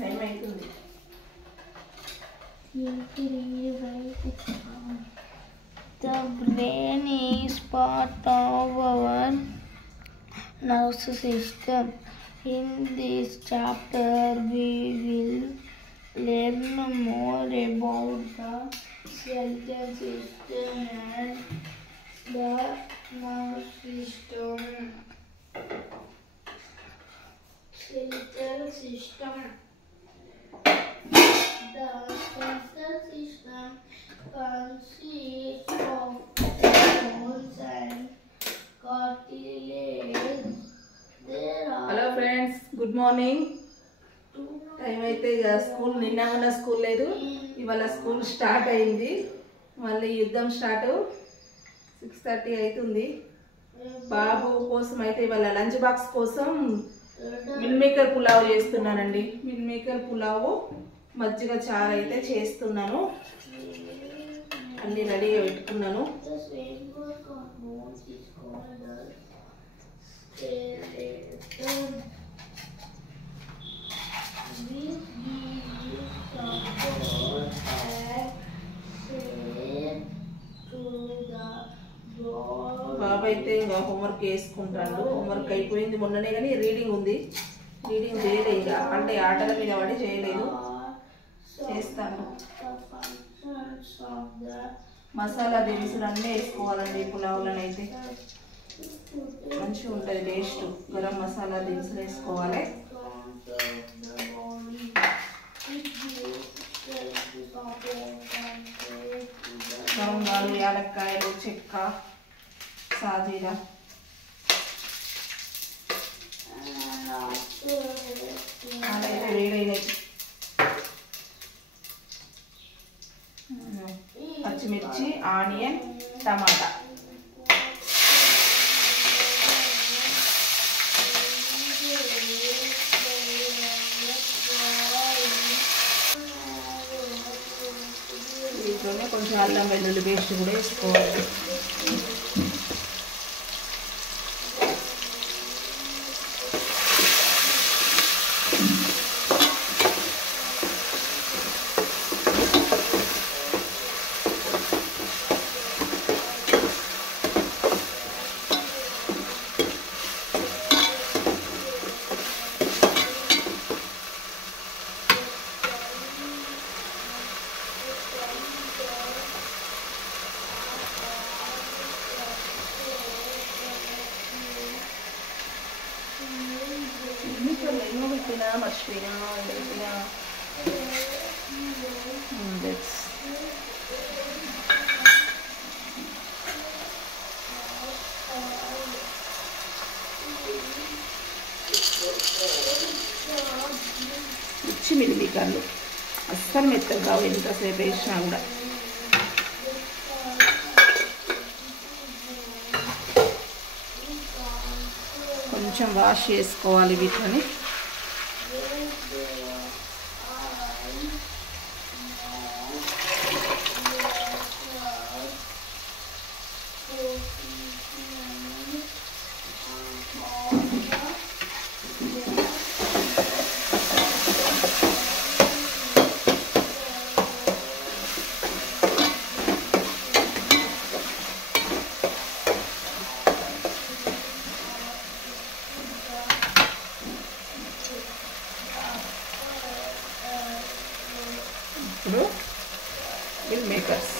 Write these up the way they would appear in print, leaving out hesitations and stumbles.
Time అవుతుంది. The brain is part of our nervous system. In this chapter, we will learn more about the skeletal system and the nervous system. Skeletal system. The skeletal system consists of bones and cartilage. Hello friends, good morning. Time అయితే ఇక school నిన్న ఉన్న school లేదు, ఇవాళ school start అయింది. మళ్ళీ యుద్ధం start. 6:30 అవుతుంది. బాబు కోసం అయితే ఇవాళ లంచ్ బాక్స్ కోసం మిల్ మేకర్ పులావ్ చేస్తున్నానండి. మిల్ మేకర్ పులావ్ మజ్జిగ చారు అయితే చేస్తున్నాను. అన్నీ రెడీగా పెట్టుకున్నాను. బాబు అయితే ఇంకా హోంవర్క్ వేసుకుంటాడు. హోంవర్క్ అయిపోయింది మొన్ననే, కానీ రీడింగ్ ఉంది. రీడింగ్ చేయలేదు, ఇంకా అంటే ఆటల మీద పడి చేయలేదు. చేస్తాను. మసాలా దినుసులు అన్నీ వేసుకోవాలండి పులావులను. అయితే మంచిగా ఉంటుంది టేస్ట్. గరం మసాలా దినుసులు వేసుకోవాలి. లవంగాలు, యాలక్కాయలు, చెక్క, సాజీరా. అదైతే వేడైనది. పచ్చిమిర్చి, ఆనియన్, టమాటా. దీంట్లోనే కొంచెం అల్లం వెల్లుల్లి పేస్ట్ కూడా వేసుకోవాలి. మర్చిపోయినా మిర్చి మిల్లికర్లు అస్సలు మెత్తగా కావు, ఎంతసేపు వేసినా కూడా. కొంచెం వాష్ చేసుకోవాలి వీటిని. ఇప్పుడు మిల్ మేకర్స్.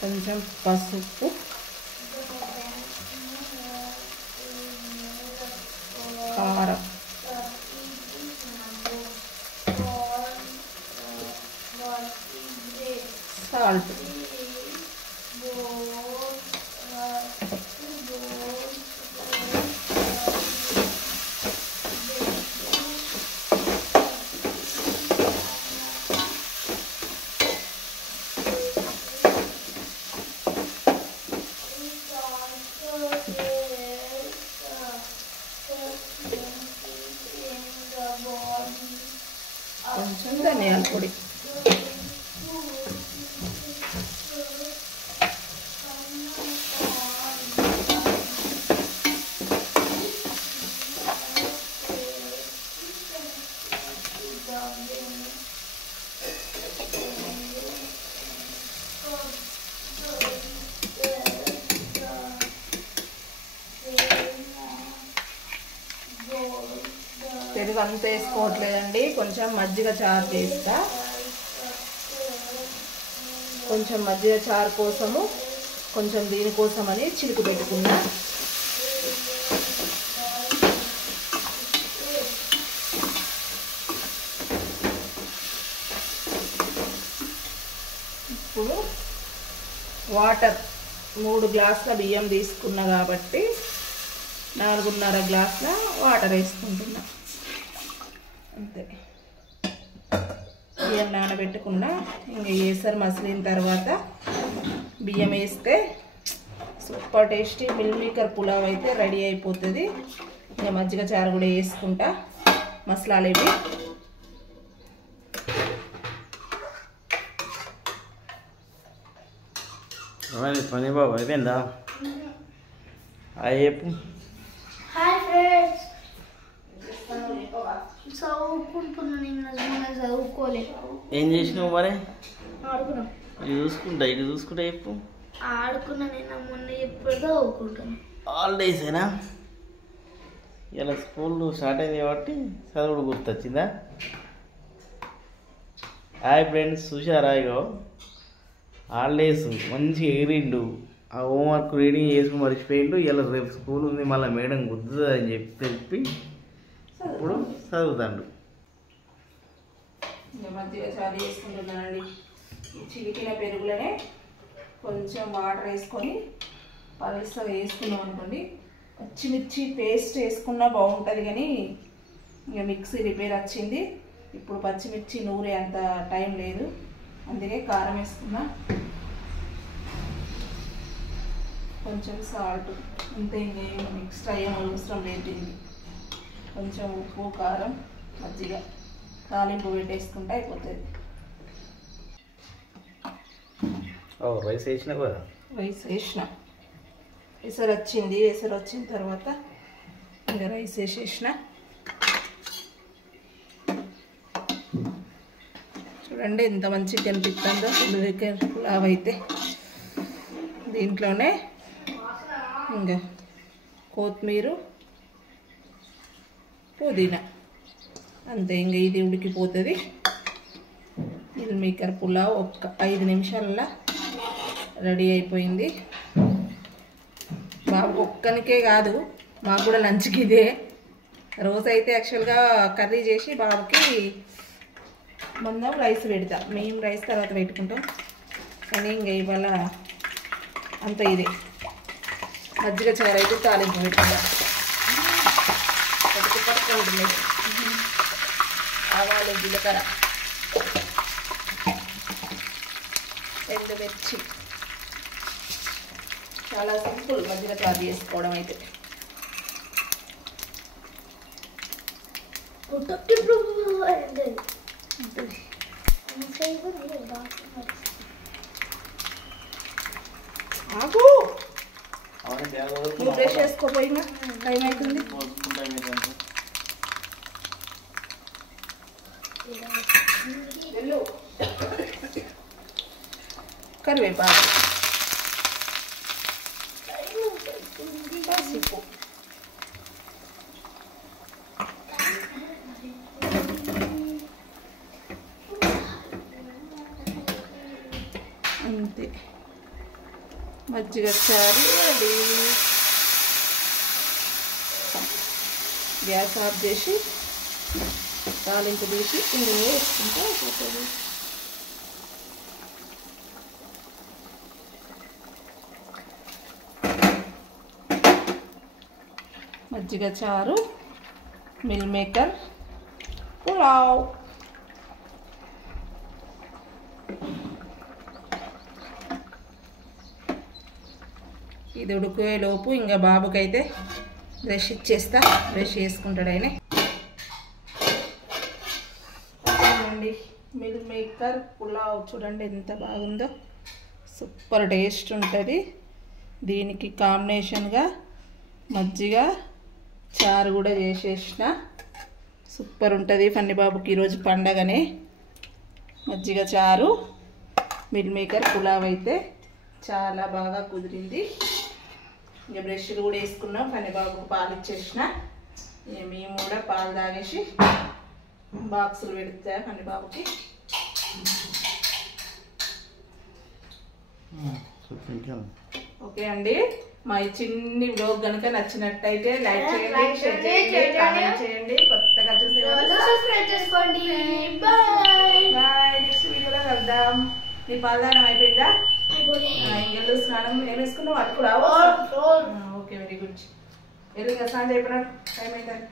కొంచెం పసుపు, పెరుగు అంత వేసుకోవట్లేదండి, కొంచెం మజ్జిగ చారు చేస్తా. కొంచెం మజ్జిగ చారు కోసము కొంచెం దీనికోసమని చిలుకు పెట్టుకున్నా. ఇప్పుడు వాటర్ 3 గ్లాసుల బియ్యం తీసుకున్నా కాబట్టి 4.5 గ్లాసుల వాటర్ వేసుకుంటున్నా అంతే. బియ్యం నానబెట్టుకున్నా. ఇంకా ఏసరు మసిలిన తర్వాత బియ్యం వేస్తే super tasty meal maker pulao అయితే రెడీ అయిపోతుంది. ఇంకా మజ్జిగ చారు కూడా వేసుకుంటా. మసాలాలు ఇవి పని బాబు అయిపోయిందా? చెప్పు. హాయ్ ఫ్రెండ్స్, చదువుకుంటున్నా. నిన్న చదువుకోలేదు. ఏం చేసినావు మరి? ఆడుకున్నాం. ఇటు చూసుకుంటా చెప్పు. ఆడుకున్నా. నిన్న మొన్న ఎప్పుడు చదువుకుంటున్నా. హాలిడేసేనా? ఇలా స్కూల్ స్టార్ట్ అయింది కాబట్టి చదువుడు గుర్తొచ్చిందా? హాయ్ ఫ్రెండ్స్, చూసారా? ఇగో హాలిడేస్ మంచిగా ఎగిరిండు. ఆ హోంవర్క్ రీడింగ్ చేసుకుని మర్చిపోయిండు. ఇలా రేపు స్కూల్ ఉంది, మళ్ళీ మేడం గుర్తుంది అని చెప్పి ఇప్పుడు చదువుతాడు. మజ్జిగ చారు వేసుకుంటున్నానండి. చిలికిన పెరుగులోనే కొంచెం వాటర్ వేసుకొని పలుసగా వేసుకున్నాం అనుకోండి. పచ్చిమిర్చి పేస్ట్ వేసుకున్నా బాగుంటుంది, కానీ ఇంకా మిక్సీ రిపేర్ వచ్చింది. ఇప్పుడు పచ్చిమిర్చి నూరే అంత టైం లేదు, అందుకే కారం వేసుకున్నా. కొంచెం సాల్ట్ అంతే, ఇంకేం ఎక్స్ట్రా ఏం అవసరం లేదు. దీనికి కొంచెం ఉప్పు, కారం, మజ్జిగ తాలింపు పెట్టేసుకుంటే అయిపోతుంది. రైస్ వేసినా కదా? రైస్ వేసిన, ఎసరు వచ్చింది. ఎసరు వచ్చిన తర్వాత ఇంకా రైస్ వేసేసిన. చూడండి ఎంత మంచిగా కనిపిస్తుందో పులావ్ అయితే. దీంట్లోనే ఇంకా కొత్తిమీర, పుదీనా అంతే. ఇంకా ఇది ఉడికిపోతుంది. మిల్ మేకర్ పులావ్ ఒక్క 5 నిమిషాలలో రెడీ అయిపోయింది. బాబు ఒక్కనికే కాదు, మాకు కూడా లంచ్కి ఇదే. రోజైతే యాక్చువల్గా కర్రీ చేసి బాబుకి మనం రైస్ పెడతా. మేము రైస్ తర్వాత పెట్టుకుంటాం, కానీ ఇంకా ఇవాళ అంత ఇదే. మజ్జిగ చారు అయితే తాలింపు పెట్టుకుంటా. ఉంటుంది ఆవాలు, జీలకర్ర, ఎండుమిర్చి. చాలా సింపుల్ మజ్జిగ చారు చేసుకోవడం అయితే. ఆకు నువ్వు బ్రష్ చేసుకోపోయినా టైం అవుతుంది. వెళ్ళు. కరివేపాకు, పసుపు, అంతే. మజ్జిగ చారు రెడీ. గ్యాస్ ఆఫ్ చేసి తాలింపు తీసి ఇందులో వేసుకుంటే అయిపోతుంది. మజ్జిగ చారు, మిల్ మేకర్ పులావ్. ఇది ఉడికేలోపు ఇంకా బాబుకైతే బ్రష్ ఇచ్చేస్తా. బ్రష్ చేసుకుంటాడు ఆయన. అండి మిల్ మేకర్ పులావ్ చూడండి ఎంత బాగుందో. సూపర్ టేస్ట్ ఉంటుంది. దీనికి కాంబినేషన్గా మజ్జిగ చారు కూడా చేసేసిన. సూపర్ ఉంటుంది. ఫన్నీ బాబుకి ఈరోజు పండగనే. మజ్జిగ చారు, మిల్ మేకర్ పులావ్ అయితే చాలా బాగా కుదిరింది. ఇక బ్రష్లు కూడా వేసుకున్నాం. పనిబాబుకు పాలు ఇచ్చేసిన. ఇక మేము కూడా పాలు తాగేసి బాక్సులు పెడతా పనిబాబుకి. ఓకే అండి, మా ఈ చిన్ని బ్లాగ్ కనుక నచ్చినట్టయితే లైక్ చేయండి, షేర్ చేయండి, కామెంట్ చేయండి. కొత్తగా చేసుకోండి. బాయ్. బాయ్. నెక్స్ట్ వీడియోలో కలుద్దాం. నీ పాలదానం అయిపోయిందా? ఇంకెళ్ళు స్నానం ఏం వేసుకున్నావు? అటు రావు. Okay, very good. వెళ్ళి స్నానం చేయకుండా టైం అవుతుంది.